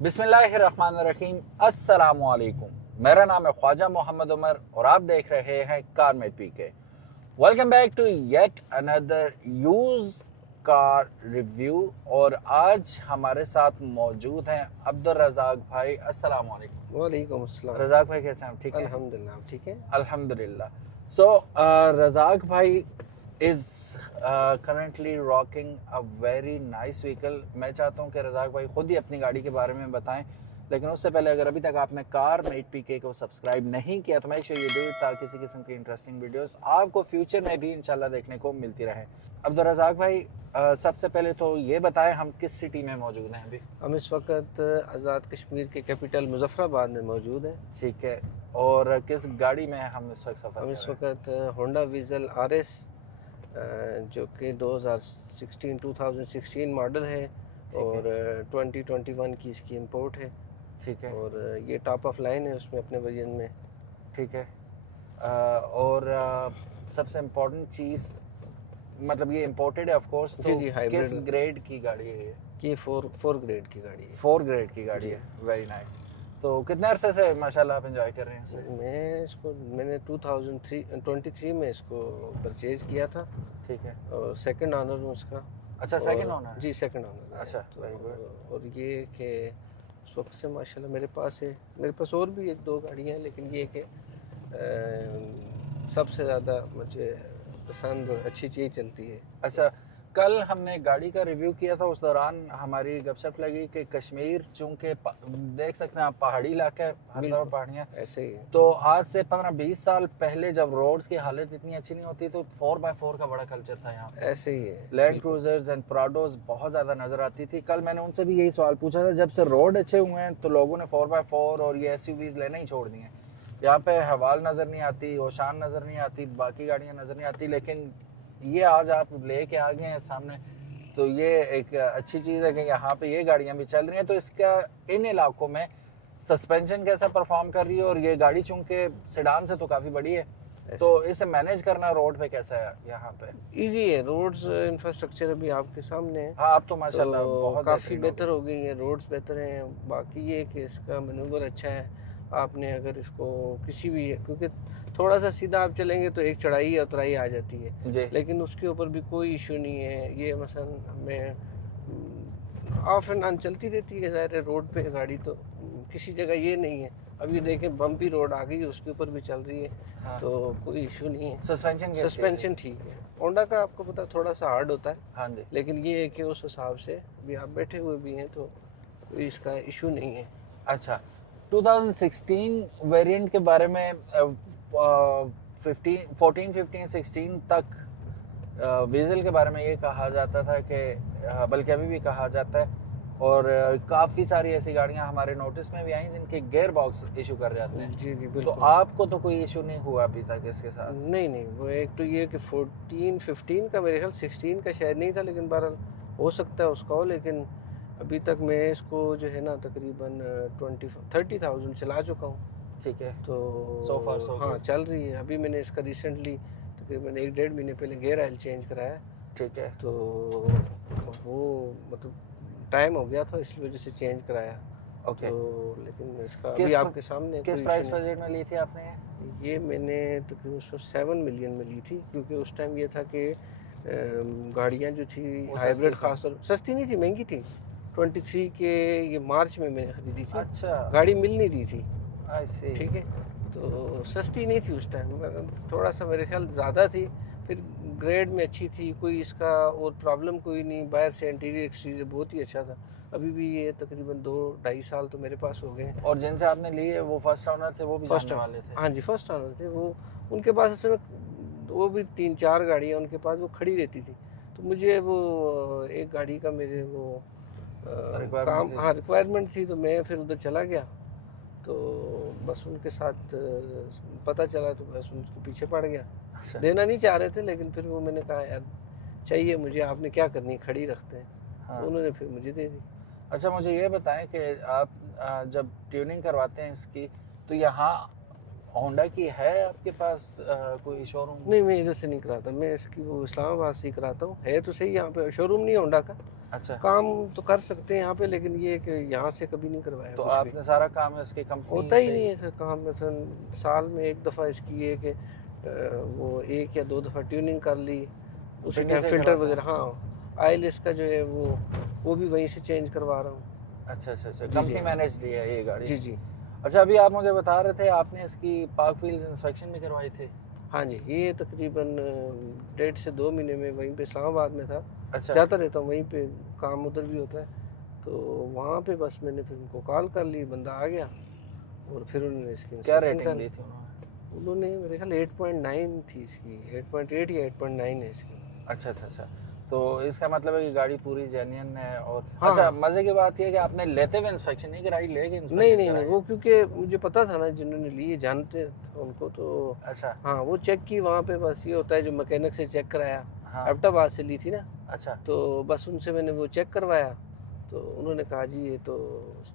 बिस्मिल्लाहिर्रहमानिर्रहीम, अस्सलामुअलैकुम। मेरा नाम है ख्वाजा मोहम्मद उमर और आप देख रहे हैं कार में PK. Welcome back to yet another use car review. और आज हमारे साथ मौजूद हैं अब्दुल रज़ाक भाई। अस्सलामुअलैकुम। वालेकुम अस्सलाम। रज़ाक भाई कैसे हैं? ठीक है, अल्हम्दुलिल्लाह। आप ठीक है? अल्हम्दुलिल्लाह। सो रज़ाक भाई is currently rocking a very nice vehicle. मैं चाहता हूँ कि रज़ाक भाई खुद ही अपनी गाड़ी के बारे में बताएं, लेकिन उससे पहले अगर अभी तक आपने कार मेट पीके को सब्सक्राइब नहीं किया तो make sure you do it, ताकि किसी किस्म की इंटरेस्टिंग वीडियोस आपको फ्यूचर में भी इंशाल्लाह देखने को मिलती रहे। अब्दुल रज़ाक भाई, सबसे पहले तो ये बताएं हम किस सिटी में मौजूद हैं अभी? हम इस वक्त आज़ाद कश्मीर के कैपिटल मुजफ्फराबाद में मौजूद हैं। ठीक है, और किस गाड़ी में हम इस वक्त सफ़र हम कर इस रहे हैं? वक्त होंडा विज़ल RS जो कि 2016 मॉडल है और 2021 की इसकी इंपोर्ट है। ठीक है, और ये टॉप ऑफ लाइन है उसमें अपने वर्जन में। ठीक है। और सबसे इम्पोर्टेंट चीज़, मतलब ये इम्पोर्टेड है ऑफ कोर्स, तो जी, हाइब्रिड। किस ग्रेड की गाड़ी है ये? ये फोर ग्रेड की गाड़ी है। 4 ग्रेड की गाड़ी है, वेरी नाइस। तो कितने अरसे से माशाल्लाह आप एंजॉय कर रहे हैं इसे? मैंने 2023 में इसको परचेज किया था ठीक है। और सेकंड ऑनर हूँ उसका। अच्छा, सेकंड ओनर? जी, सेकंड ऑनर है। अच्छा, तो वेरी गुड। और ये कि उस वक्त से माशाल्लाह मेरे पास है, मेरे पास और भी एक दो गाड़ियाँ हैं, लेकिन ये कि सबसे ज़्यादा मुझे पसंद और अच्छी चीज़ चलती है। अच्छा, कल हमने गाड़ी का रिव्यू किया था, उस दौरान हमारी गपशप लगी कि कश्मीर चूंकि देख सकते हैं आप पहाड़ी इलाका है, हर तरफ पहाड़ियाँ, ऐसे ही है। तो आज से 15-20 साल पहले जब रोड्स की हालत इतनी अच्छी नहीं होती तो 4x4 का बड़ा कल्चर था यहाँ। ऐसे ही है। लैंड क्रूजर्स एंड प्राडोज बहुत ज़्यादा नज़र आती थी। कल मैंने उनसे भी यही सवाल पूछा था, जब से रोड अच्छे हुए हैं तो लोगों ने 4x4 और ये SUVs लेना ही छोड़ दिए हैं। यहाँ पे हवाल नज़र नहीं आती, ओशान नज़र नहीं आती, बाकी गाड़ियाँ नज़र नहीं आती, लेकिन ये आज आप लेके आ गए हैं सामने, तो ये एक अच्छी चीज़ है कि यहाँ पे ये गाड़ियाँ भी चल रही हैं। तो इसका इन इलाकों में सस्पेंशन कैसा परफॉर्म कर रही है, और ये गाड़ी चूंकि सेडान से तो काफ़ी बड़ी है, तो इसे मैनेज करना रोड पे कैसा है यहाँ पे? इजी है। रोड्स इंफ्रास्ट्रक्चर अभी आपके सामने है। हाँ, अब तो माशाल्लाह बहुत काफ़ी बेहतर हो गई है, रोड्स बेहतर हैं। बाकी ये कि इसका मैनूवर अच्छा है। आपने अगर इसको किसी भी, क्योंकि थोड़ा सा सीधा आप चलेंगे तो एक चढ़ाई या उतराई आ जाती है जी। लेकिन उसके ऊपर भी कोई इशू नहीं है। ये मसलन हमें ऑफ एंड ऑन चलती रहती है। ज़ाहिर है रोड पे गाड़ी तो किसी जगह ये नहीं है। अब ये देखें बम्पी रोड आ गई, उसके ऊपर भी चल रही है। हाँ। तो कोई इशू नहीं है। सस्पेंशन ठीक है। होंडा का आपको पता थोड़ा सा हार्ड होता है। हाँ जी। लेकिन ये है कि उस हिसाब से भी आप बैठे हुए भी हैं तो कोई इसका इशू नहीं है। अच्छा, 2016 वेरिएंट के बारे में 14, 15, 16 तक वीज़ल के बारे में ये कहा जाता था कि बल्कि अभी भी कहा जाता है, और काफ़ी सारी ऐसी गाड़ियां हमारे नोटिस में भी आई जिनके गियर बॉक्स इशू कर जाते हैं। जी तो बिल्कुल। आपको तो कोई इशू नहीं हुआ अभी तक इसके साथ? नहीं, वो एक तो ये कि 14, 15 का मेरे ख्याल 16 का शायद नहीं था, लेकिन बहरहाल हो सकता है उसका हो। लेकिन अभी तक मैं इसको जो है ना तकरीबन 30,000 चला चुका हूँ। ठीक है, तो so far so हाँ good। चल रही है। अभी मैंने इसका रिसेंटली तकरीबन 1-1.5 महीने पहले गेयर ऑयल चेंज कराया। ठीक है, तो वो मतलब टाइम हो गया था, इसलिए वजह से चेंज कराया। ओके। तो लेकिन इसका अभी आपके सामने किस प्राइस बजट में ली थी आपने ये? मैंने तकरीबन 7 मिलियन में ली थी, क्योंकि उस टाइम ये था कि गाड़ियाँ जो थी हाइब्रिड खासतौर सस्ती नहीं थी, महंगी थी। 23 के ये मार्च में मैंने खरीदी थी। अच्छा, गाड़ी मिल नहीं रही थी। ठीक है, तो सस्ती नहीं थी उस टाइम, थोड़ा सा मेरे ख्याल ज़्यादा थी। फिर ग्रेड में अच्छी थी, कोई इसका और प्रॉब्लम कोई नहीं। बाहर से इंटीरियर एक्सटीरियर बहुत ही अच्छा था। अभी भी ये तकरीबन 2-2.5 साल तो मेरे पास हो गए। और जिनसे आपने ली है वो फर्स्ट ओनर थे, वो भी जानने वाले थे? हाँ जी, फर्स्ट ओनर थे वो। उनके पास इस समय वो भी 3-4 गाड़ियाँ उनके पास वो खड़ी रहती थी। तो मुझे वो एक गाड़ी का मेरे वो रिक्वायरमेंट थी, तो मैं फिर उधर चला गया। तो बस उनके साथ पता चला तो बस उनके पीछे पड़ गया। देना नहीं चाह रहे थे, लेकिन फिर वो मैंने कहा यार चाहिए मुझे, आपने क्या करनी, खड़ी रखते हैं। हाँ। तो उन्होंने फिर मुझे दे दी। अच्छा, मुझे ये बताएं कि आप जब ट्यूनिंग करवाते हैं इसकी, तो यहाँ होंडा की है आपके पास कोई शोरूम? नहीं, मैं इधर से नहीं कराता। मैं इसकी वो इस्लामाबाद से ही कराता हूँ। है तो सही यहाँ पे शोरूम नहीं होंडा का, अच्छा, काम तो कर सकते हैं यहाँ पे, लेकिन ये है कि यहाँ से कभी नहीं करवाया तो कुछ भी। आपने सारा काम है उसकी कंपनी होता ही से नहीं है सर काम में सर। साल में एक दफ़ा इसकी ये कि वो एक या दो दफ़ा ट्यूनिंग कर ली, उसी पिंडी टाइम से फिल्टर करवाते हैं? वगैरह। हाँ, आयल इसका जो है वो भी वहीं से चेंज करवा रहा हूँ। अच्छा अच्छा अच्छा, जी कंपनी जी मैनेज ली है ये गाड़ी? जी जी। अच्छा, अभी आप मुझे बता रहे थे आपने इसकी पार्क व्हील्स इंस्पेक्शन भी करवाई थी? हाँ जी, ये तकरीबन 1.5 से 2 महीने में वहीं पे इस्लामाबाद में था। अच्छा, जाता रहता हूँ वहीं पे, काम उधर भी होता है, तो वहाँ पे बस मैंने फिर उनको कॉल कर ली, बंदा आ गया और फिर उन्होंने इसकी क्या इंस्पेक्शन रेटिंग कर दी ली। थी उन्होंने? उन्होंने मेरे ख्याल 8.9 थी इसकी, 8.8 या 8.9 है इसकी। अच्छा अच्छा अच्छा, तो इसका मतलब है कि गाड़ी पूरी जेन्युइन है। और हाँ अच्छा, हाँ। मजे की बात यह है कि आपने लेते हुए इंस्पेक्शन नहीं कराई, लेके नहीं इंस्पेक्शन नहीं नहीं, कराई? वो क्योंकि मुझे पता था ना, जिन्होंने ली जानते थे उनको, तो अच्छा, हाँ वो चेक की वहाँ पे। बस ये होता है जो मैकेनिक से चेक कराया, हाँ, एबटाबाद से ली थी ना, अच्छा, तो बस उनसे मैंने वो चेक करवाया, तो उन्होंने कहा जी ये तो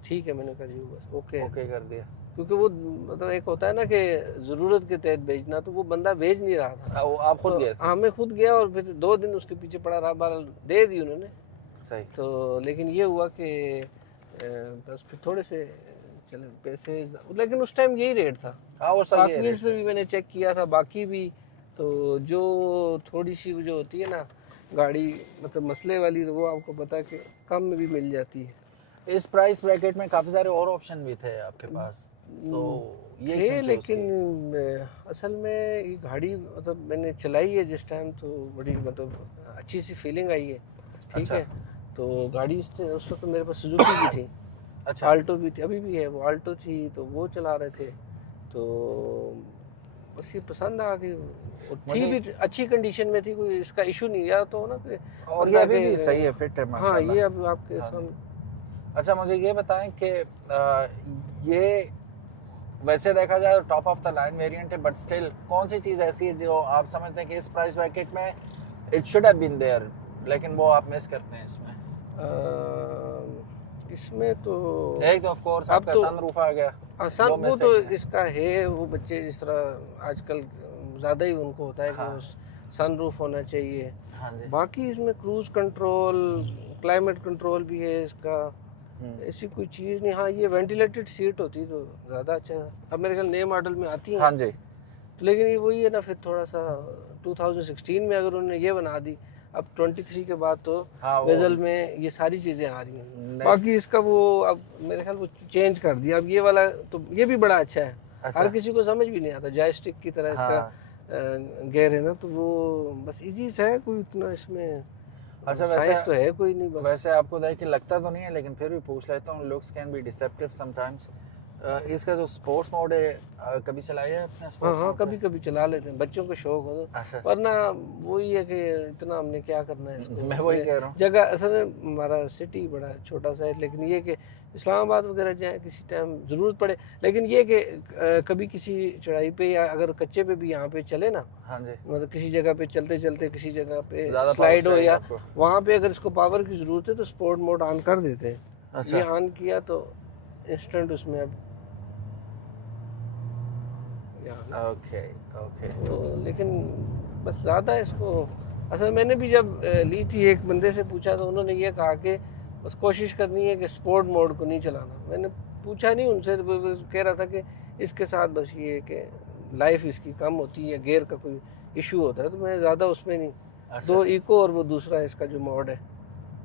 ठीक है। मैंने कहा जी बस ओके है। ओके कर दिया। क्योंकि वो मतलब एक होता है ना कि ज़रूरत के तहत भेजना, तो वो बंदा भेज नहीं रहा था। वो आप खुद तो गए थे? हाँ मैं खुद गया और फिर 2 दिन उसके पीछे पड़ा रहा, बहरहाल दे दी उन्होंने। सही। तो लेकिन ये हुआ कि बस फिर थोड़े से चले पैसे, लेकिन उस टाइम यही रेट था। हाँ, वो सही पाक है व्हील्स रेट पे है। भी मैंने चेक किया था, बाकी भी। तो जो थोड़ी सी जो होती है ना गाड़ी, मतलब मसले वाली, तो वो आपको पता है कि कम में भी मिल जाती है। इस प्राइस ब्रैकेट में काफी सारे और ऑप्शन भी थे आपके पास, तो ये क्यों थे, चूज लेकिन की? असल में ये गाड़ी मतलब मैंने चलाई है जिस टाइम, तो बड़ी मतलब अच्छी सी फीलिंग आई है। ठीक अच्छा है। तो गाड़ी उस वक्त मेरे पास सुजुकी की थी, अच्छा आल्टो भी थी, अभी भी है वो, आल्टो थी, तो वो चला रहे थे। तो बस ये पसंद आ गई, वो थी मुझे, भी अच्छी कंडीशन में थी, कोई इसका इशू नहीं। या तो ना कि और ये बंदा अभी के भी सही है, फिट है हाँ माशाल्लाह। ये अब आपके हाँ जी। सामने। अच्छा, मुझे ये बताएं कि ये वैसे देखा जाए तो top of the line variant है, बट स्टिल कौन सी चीज़ ऐसी है जो आप समझते हैं कि इस प्राइस ब्रैकेट में it should have been there, लेकिन वो आप मिस करते हैं इसमें? इसमें तो एक तो ऑफ कोर्स अब आपका तो सनरूफ आ गया, आसान, वो वो तो मिसिंग है। इसका है। वो बच्चे जिस तरह आजकल ज़्यादा ही उनको होता है कि हाँ उस सनरूफ होना चाहिए। हाँ जी। बाकी इसमें क्रूज कंट्रोल, क्लाइमेट कंट्रोल भी है इसका, हम्म, ऐसी कोई चीज़ नहीं। हाँ ये वेंटिलेटेड सीट होती तो ज़्यादा अच्छा था। अब मेरे ख्याल नए मॉडल में आती हाँ हैं, जी। तो लेकिन ये वही है ना, फिर थोड़ा सा 2016 में अगर उन्होंने ये बना दी, अब 23 के बाद तो हाँ, वो वेजल में ये सारी चीज़ें आ रही हैं। नेक्स्ट। बाकी इसका वो अब मेरे ख्याल वो चेंज कर दिया। अब ये वाला तो ये भी बड़ा अच्छा है, अच्छा, हर किसी को समझ भी नहीं आता, जॉयस्टिक की तरह इसका हाँ। गेयर है ना, तो वो बस इजी सा है, कोई इतना इसमें अच्छा, साइंस तो है कोई नहीं बस। वैसे आपको देख के लगता तो नहीं है, लेकिन फिर भी पूछ लेता हूँ, looks can be deceptive sometimes. इसका जो स्पोर्ट्स मोड है, कभी चलाया है आपने हाँ स्पोर्ट्स हाँ मोड कभी कभी चला लेते हैं, बच्चों को शौक हो तो। अच्छा, वरना वही है कि इतना हमने क्या करना है इसको। मैं वही कह रहा हूँ। जगह असल में हमारा सिटी बड़ा छोटा सा है, लेकिन ये कि इस्लामाबाद वगैरह जाए किसी टाइम ज़रूरत पड़े, लेकिन ये कि कभी किसी चढ़ाई पे या अगर कच्चे पे भी यहाँ पे चले ना, हाँ जी, मतलब किसी जगह पे चलते चलते किसी जगह पे ज़्यादा पावर स्लाइड हो चाहिए या आपको? वहाँ पे अगर इसको पावर की ज़रूरत है तो स्पोर्ट मोड ऑन कर देते हैं। अच्छा, ये ऑन किया तो इंस्टेंट उसमें अब यहाँ ओके ओके। तो, लेकिन बस ज़्यादा इसको, असल मैंने भी जब ली थी, एक बंदे से पूछा तो उन्होंने ये कहा कि बस कोशिश करनी है कि स्पोर्ट मोड को नहीं चलाना। मैंने पूछा नहीं उनसे, तो वो कह रहा था कि इसके साथ बस ये है कि लाइफ इसकी कम होती है, गियर का कोई इशू होता है, तो मैं ज़्यादा उसमें नहीं। अच्छा, दो इको और वो दूसरा इसका जो मॉड है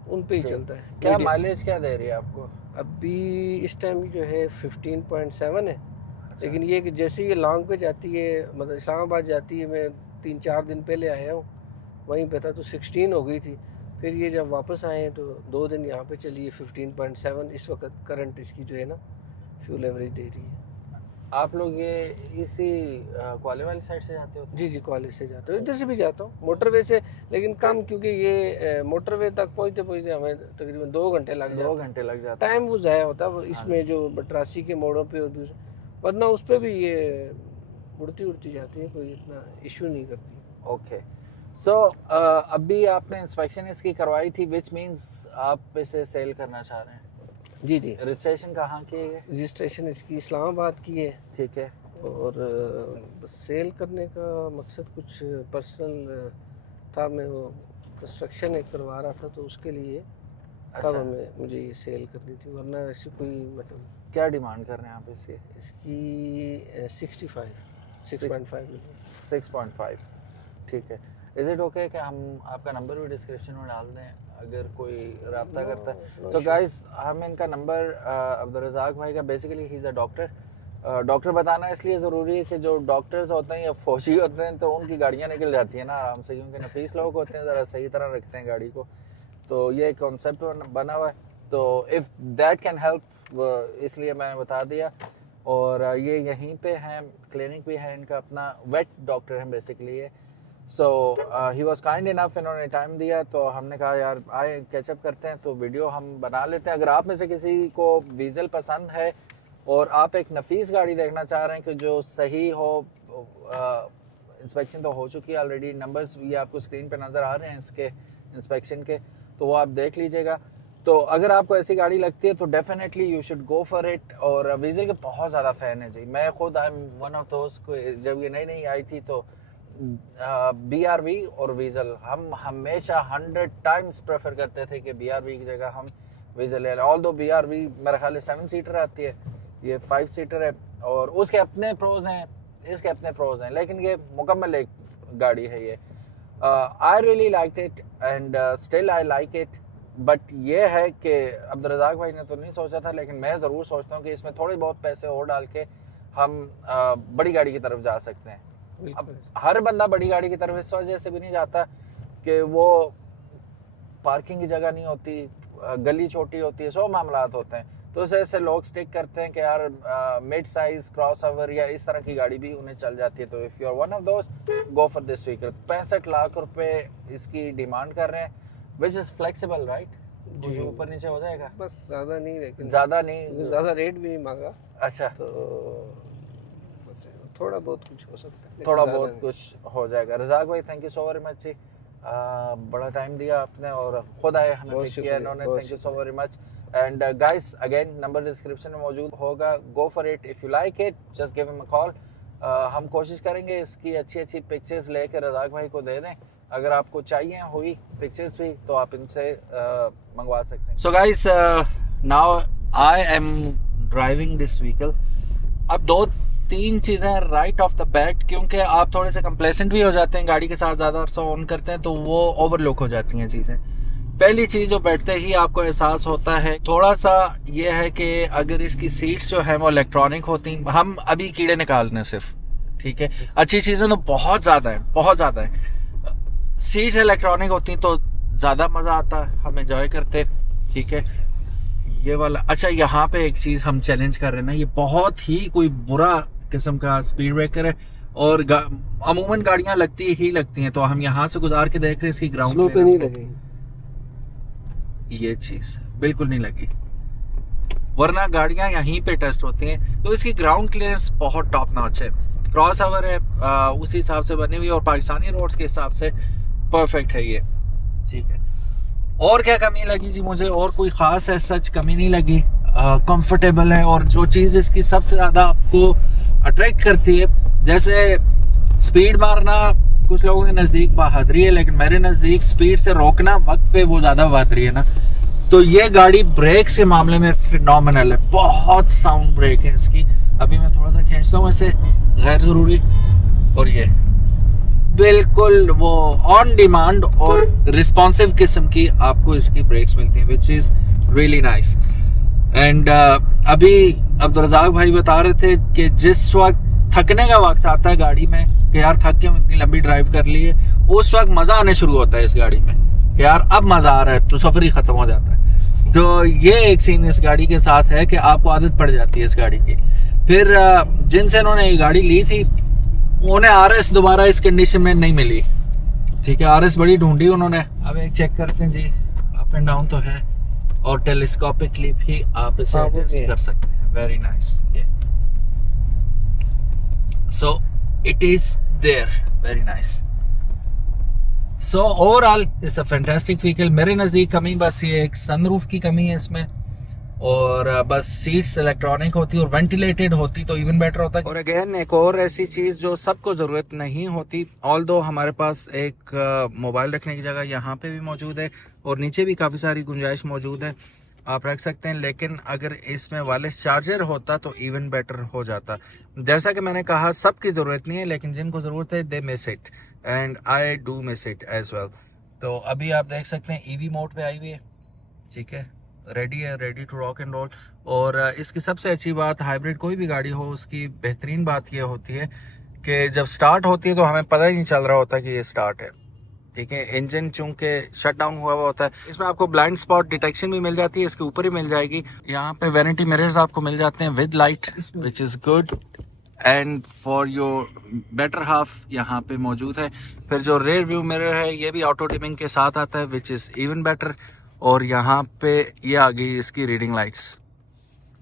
उन पे ही सही। चलता है क्या मीडियम। माइलेज क्या दे रही है आपको? अभी इस टाइम जो है 15.7 है, अच्छा, लेकिन ये कि जैसे ये लॉन्ग पे जाती है, मतलब इस्लामाबाद जाती है, मैं 3-4 दिन पहले आया हूँ, वहीं पे था तो 16 हो गई थी। फिर ये जब वापस आए हैं तो 2 दिन यहाँ पे चली है 15.7 इस वक्त करंट इसकी जो है ना फ्यूल एवरेज दे रही है। आप लोग ये इसी क्वाले वाली साइड से जाते होते जी हैं? जी कॉलेज से जाता हूँ, इधर से भी जाता हूँ मोटरवे से, लेकिन कम, क्योंकि ये मोटरवे तक पहुँचते पहुँचते हमें तकरीबन 2 घंटे लग 2 जाते हैं। घंटे लग जाते हैं। टाइम वो ज़ाया होता है वो हाँ इसमें जो बटरासी के मोड़ों पे और दूसरे, वरना उस पर भी ये उड़ती उड़ती जाती है, कोई इतना इशू नहीं करती। ओके। सो अभी आपने इंस्पेक्शन इसकी करवाई थी, विच मींस आप इसे सेल करना चाह रहे हैं? जी जी। रजिस्ट्रेशन कहाँ की है? रजिस्ट्रेशन इसकी इस्लामाबाद की है, ठीक है। और बस सेल करने का मकसद कुछ पर्सनल था। मैं वो कंस्ट्रक्शन एक करवा रहा था तो उसके लिए तब अच्छा। मुझे ये सेल करनी थी, वरना ऐसी कोई मतलब। क्या डिमांड कर रहे हैं आप इसकी? इसकी 65 6.5 मिलियन। 6.5, ठीक है। इज़ इट ओके कि हम आपका नंबर भी डिस्क्रिप्शन में डाल दें अगर कोई रब्ता करता है? सो गाइस, हम इनका नंबर अब्दुल रज़ाक भाई का, basically he is a doctor. Doctor बताना इसलिए ज़रूरी है कि जो डॉक्टर्स होते हैं या फौजी होते हैं तो उनकी गाड़ियाँ निकल जाती हैं ना आराम से, क्योंकि नफीस लोग होते हैं, ज़रा सही तरह रखते हैं गाड़ी को। तो ये कॉन्सेप्ट बना हुआ है, तो इफ़ दैट कैन हेल्प, इसलिए मैंने बता दिया। और ये यहीं पे हैं, क्लिनिक भी है इनका अपना, वेट डॉक्टर हैं बेसिकली ये। सो ही वॉज काइंड इनफ, इन्होंने टाइम दिया तो हमने कहा यार आए कैचअप करते हैं, तो वीडियो हम बना लेते हैं। अगर आप में से किसी को वीज़ल पसंद है और आप एक नफीस गाड़ी देखना चाह रहे हैं कि जो सही हो, इंस्पेक्शन तो हो चुकी है ऑलरेडी, नंबर्स ये आपको स्क्रीन पे नज़र आ रहे हैं इसके इंस्पेक्शन के, तो वो आप देख लीजिएगा। तो अगर आपको ऐसी गाड़ी लगती है तो definitely you should go for it. और वीज़ल के बहुत ज़्यादा फ़ैन है जी, मैं खुद आई एम वन ऑफ दोस्त को, जब ये नई नई आई थी तो BRV और वीज़ल हम हमेशा 100 टाइम्स प्रेफर करते थे कि BRV की जगह हम वीज़ल ले लें। ऑल दो BRV मेरे ख्याल से 7 सीटर आती है, ये 5 सीटर है, और उसके अपने प्रोज हैं, इसके अपने प्रोज हैं, लेकिन ये मुकम्मल एक गाड़ी है ये। I really like it and still I like it. But ये है कि अब्दुल रज़ाक भाई ने तो नहीं सोचा था, लेकिन मैं ज़रूर सोचता हूँ कि इसमें थोड़े बहुत पैसे और डाल के हम बड़ी गाड़ी की तरफ जा सकते हैं। अब हर बंदा बड़ी गाड़ी की तरफ इस वजह से भी नहीं जाता कि वो पार्किंग की जगह नहीं होती, गली छोटी होती है, 100 मामलात होते हैं, तो उस वजह से लोग स्टिक करते हैं कि यार मिड साइज क्रॉस ओवर या इस तरह की गाड़ी भी उन्हें चल जाती है। तो if you are one of दोस्त, go for this vehicle. 65 lakh रुपए इसकी डिमांड कर रहे हैं, विच इज़ फ्लेक्सिबल राइट, जी ऊपर नीचे हो जाएगा, बस ज़्यादा नहीं, लेकिन ज़्यादा नहीं, ज़्यादा रेट भी नहीं मांगा। अच्छा, तो थोड़ा बहुत कुछ हो सकता है, थोड़ा बहुत कुछ हो जाएगा। रज़ाक भाई thank you so very much जी, बड़ा टाइम दिया आपने और खुद आए हमें पिक किया इन्होंने, thank you so very much. And guys again number description में मौजूद होगा, go for it, if you like it just give him a call. हम कोशिश करेंगे इसकी अच्छी अच्छी पिक्चर्स लेकर रज़ाक भाई को दे दें, अगर आपको चाहिए हुई पिक्चर्स भी तो आप इनसे मंगवा सकते हैं। So guys now I am driving this vehicle. अब 2-3 चीज़ें राइट ऑफ द बैट, क्योंकि आप थोड़े से कंप्लेसेंट भी हो जाते हैं गाड़ी के साथ, ज़्यादा अरसा ऑन करते हैं तो वो ओवरलुक हो जाती हैं चीज़ें। पहली चीज़ जो बैठते ही आपको एहसास होता है थोड़ा सा ये है कि अगर इसकी सीट्स जो है वो इलेक्ट्रॉनिक होती, हम अभी कीड़े निकाल रहे हैं सिर्फ, ठीक है, अच्छी चीज़ें तो बहुत ज़्यादा है, बहुत ज़्यादा है। सीट्स इलेक्ट्रॉनिक होती तो ज़्यादा मज़ा आता, हम एंजॉय करते, ठीक है। ये वाला अच्छा, यहाँ पे एक चीज़ हम चैलेंज कर रहे हैं ना, ये बहुत ही कोई बुरा किस्म का स्पीड ब्रेकर है और अमूमन गाड़ियाँ लगती ही लगती हैं, तो हम यहाँ से गुजार के देख रहे हैं इसकी ग्राउंड पे नहीं लगी, ये चीज़ बिल्कुल नहीं लगी, वरना गाड़ियाँ यहीं पे टेस्ट होती हैं। तो इसकी ग्राउंड क्लियरेंस बहुत टॉप नॉच है, क्रॉस ओवर है उसी हिसाब से बनी हुई और पाकिस्तानी रोड्स के हिसाब से परफेक्ट है ये, ठीक है। और क्या कमी लगी जी मुझे? और कोई ख़ास है सच कमी नहीं लगी, कंफर्टेबल है। और जो चीज़ इसकी सबसे ज़्यादा आपको अट्रैक्ट करती है, जैसे स्पीड मारना कुछ लोगों के नज़दीक बहादुरी है, लेकिन मेरे नज़दीक स्पीड से रोकना वक्त पे वो ज़्यादा बहादुरी है ना। तो ये गाड़ी ब्रेक्स के मामले में फिनोमिनल है, बहुत साउंड ब्रेक है इसकी। अभी मैं थोड़ा सा खींचता हूँ ऐसे गैर ज़रूरी, और ये बिल्कुल वो ऑन डिमांड और रिस्पॉन्सिव किस्म की आपको इसकी ब्रेक्स मिलती हैं, which is really nice. And अभी अब्दुल रज़ाक भाई बता रहे थे कि जिस वक्त थकने का वक्त आता है गाड़ी में कि यार थक के हम इतनी लंबी ड्राइव कर ली है, उस वक्त मज़ा आने शुरू होता है इस गाड़ी में कि यार अब मज़ा आ रहा है, तो सफ़र ही ख़त्म हो जाता है। तो ये एक सीन इस गाड़ी के साथ है कि आपको आदत पड़ जाती है इस गाड़ी की। फिर जिनसे इन्होंने ये गाड़ी ली थी उन्हें RS दोबारा इस कंडीशन में नहीं मिली, ठीक है, RS बड़ी ढूंढी उन्होंने। अब एक चेक करते हैं जी, अप एंड डाउन तो है और टेलीस्कोपिकली भी आप इसे एडजस्ट कर सकते हैं, वेरी नाइस। ये so it is there, very nice. So overall it's a fantastic vehicle. मेरे नज़दीक कमी बस ये एक सनरूफ की कमी है इसमें, और बस सीट्स इलेक्ट्रॉनिक होती और वेंटिलेटेड होती तो इवन बेटर होता। और अगेन एक और ऐसी चीज जो सबको जरूरत नहीं होती, ऑल्दो हमारे पास एक मोबाइल रखने की जगह यहाँ पे भी मौजूद है और नीचे भी काफी सारी गुंजाइश मौजूद है, आप रख सकते हैं। लेकिन अगर इसमें वायरलेस चार्जर होता तो इवन बेटर हो जाता। जैसा कि मैंने कहा सबकी जरूरत नहीं है, लेकिन जिनको जरूरत है they miss it and I do miss it as well. तो अभी आप देख सकते हैं ईवी मोड पे आई हुई है, ठीक है, रेडी है, ready to rock and roll. और इसकी सबसे अच्छी बात, हाइब्रिड कोई भी गाड़ी हो उसकी बेहतरीन बात यह होती है कि जब स्टार्ट होती है तो हमें पता ही नहीं चल रहा होता कि ये स्टार्ट है, ठीक है। इंजन चूंकि शट डाउन हुआ होता है, इसमें आपको ब्लाइंड स्पॉट डिटेक्शन भी मिल जाती है, इसके ऊपर ही मिल जाएगी। यहाँ पे वैनिटी मिरर्स आपको मिल जाते हैं with light, which is good and for your better half यहाँ पे मौजूद है। फिर जो रेयर व्यू मिरर है ये भी ऑटो डिमिंग के साथ आता है, विच इज इवन बेटर। और यहाँ पे ये आ गई इसकी रीडिंग लाइट्स,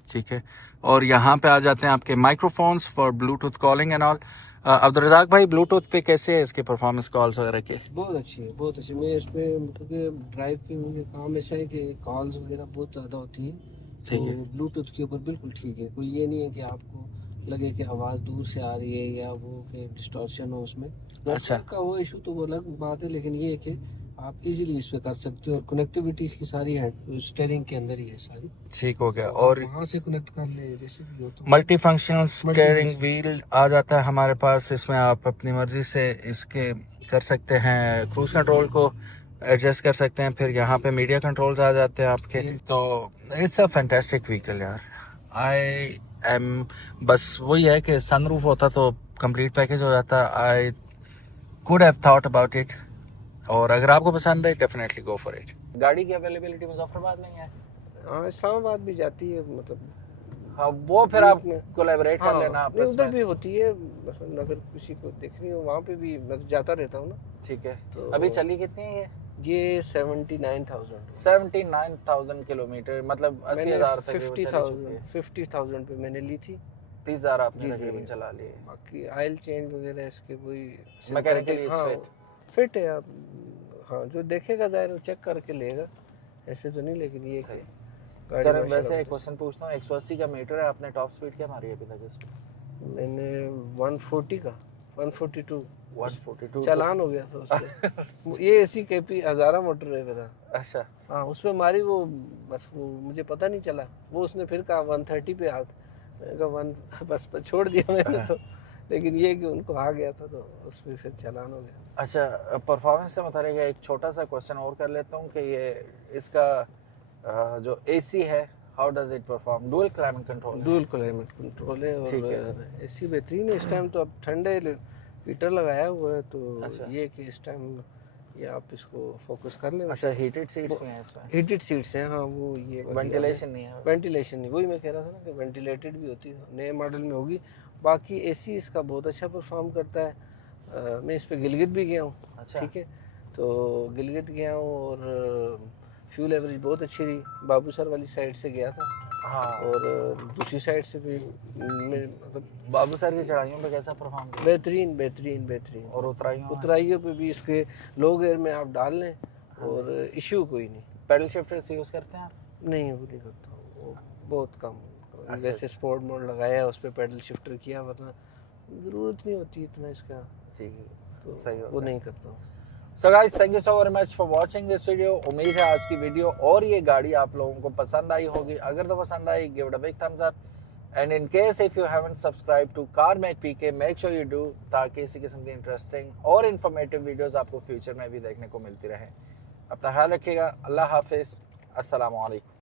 ठीक है। और यहाँ पे आ जाते हैं आपके microphones for bluetooth calling and all. Abdul Razak भाई, ब्लूटूथ पे कैसे है इसके परफॉर्मेंस कॉल्स वगैरह के? बहुत अच्छी है, बहुत अच्छी। मैं इस पे मतलब कि ड्राइव पे मुझे काम ऐसा है कि कॉल्स वगैरह बहुत ज़्यादा होती हैं, ठीक तो है। ब्लूटूथ के ऊपर बिल्कुल ठीक है। कोई ये नहीं है कि आपको लगे कि आवाज़ दूर से आ रही है या वो कि डिस्टॉर्शन हो उसमें। अच्छा। नेटवर्क का वो इशू तो वो अलग बात है, लेकिन ये है कि आप इजीली इस पे कर सकते हो और कनेक्टिविटी इसकी सारी है स्टीयरिंग के अंदर ही है सारी। ठीक हो गया। तो और वहाँ से कनेक्ट कर ले जैसे भी हो तो। मल्टी फंक्शनल स्टीयरिंग व्हील आ जाता है हमारे पास, इसमें आप अपनी मर्जी से इसके कर सकते हैं, क्रूज कंट्रोल को एडजस्ट कर सकते हैं। फिर यहाँ पे मीडिया कंट्रोल्स आ जाते हैं आपके। तो इट्स अ फैंटास्टिक व्हीकल यार। आई एम बस वही है कि सनरूफ होता तो कंप्लीट पैकेज हो जाता। I could have thought about it. और अगर आपको पसंद है डेफिनेटली गो फॉर इट। गाड़ी की अवेलेबिलिटी मुजफ्फराबाद में ही है? हाँ, इस्लामाबाद भी जाती है मतलब। हाँ, वो फिर आप में कोलैबोरेट कर हाँ, लेना नहीं आपस उधर में। भी होती है, मतलब अगर किसी को देखनी हो वहाँ पे भी मैं तो जाता रहता हूँ ना। ठीक है। तो अभी चली कितनी है ये 79,000 79,000 किलोमीटर, मतलब 80,000 तक 50,000 पे मैंने ली थी। 30,000 आपने जी, तकरीबन जी। चला लिए। बाकी ऑयल चेंज वगैरह इसके वही मैकेनिकली हाँ फिट। फिट है। आप हाँ जो देखेगा जाहिर वो चेक करके लेगा, ऐसे तो नहीं। लेकिन ये कि गाड़ी चलो माशाल्लाह वैसे एक बहुत क्वेश्चन पूछता हूँ, 180 का मीटर है, आपने टॉप स्पीड क्या मारी है अभी तक इसमें? अच्छी। मैंने 140 का 142 142 चालान हो गया था उसपे। ये एसी केपी हजारा मोटर है मेरा। अच्छा। हाँ उसमें मारी वो, बस वो मुझे पता नहीं चला। वो उसने फिर कहा 130 पे आ, मैंने कहा 1 बस छोड़ दिया मैंने तो। लेकिन ये कि उनको आ गया था तो उसमें फिर चालान हो गया। अच्छा, परफॉर्मेंस से मतलब एक छोटा सा क्वेश्चन और कर लेता हूँ कि ये इसका जो एसी है, how does it perform? Dual climate control? Dual climate control है और एसी बेहतरीन है। इस टाइम तो अब ठंडे हीटर लगाया हुआ है, तो अच्छा। ये कि इस टाइम ये आप इसको फोकस कर लें। अच्छा, हीटेड सीट्स में है इसमें? हीटेड सीट्स हैं हाँ। वो ये वेंटिलेशन नहीं है? वेंटिलेशन नहीं, वही मैं कह रहा था ना कि वेंटिलेटेड भी होती है, नए मॉडल में होगी। बाकी एसी इसका बहुत अच्छा परफॉर्म करता है। मैं इस पे गिलगित भी गया हूँ। अच्छा। ठीक है, तो गिलगित गया हूँ और फ्यूल एवरेज बहुत अच्छी रही। बाबूसर वाली साइड से गया था। हाँ। और दूसरी साइड से भी मतलब बाबूसर की चढ़ाइयों पे कैसा परफॉर्म किया? बेहतरीन बेहतरीन बेहतरीन। और उतराइयों पे भी इसके लो गियर में आप डाल लें और इश्यू कोई नहीं। पेडल शिफ्टर यूज करते हैं आप? नहीं वो नहीं करता हूँ, वो बहुत कम। अच्छा। वैसे स्पोर्ट मोड लगाया है उस पर पेडल शिफ्टर किया, वरना ज़रूरत नहीं होती इतना इसका। ठीक है, तो सही हो वो गया। नहीं करता हूँ। So guys, thank you so very much for watching this video. उम्मीद है आज की वीडियो और ये गाड़ी आप लोगों को पसंद आई होगी। अगर तो पसंद आई, give it a big thumbs up and in case if you haven't subscribe to Carmek PK, make sure you do, ताकि इसी किस्म की इंटरेस्टिंग और इन्फॉर्मेटिव वीडियोस आपको फ्यूचर में भी देखने को मिलती रहे। अपना ख्याल रखिएगा। अल्लाह हाफिज, अस्सलाम वालेकुम।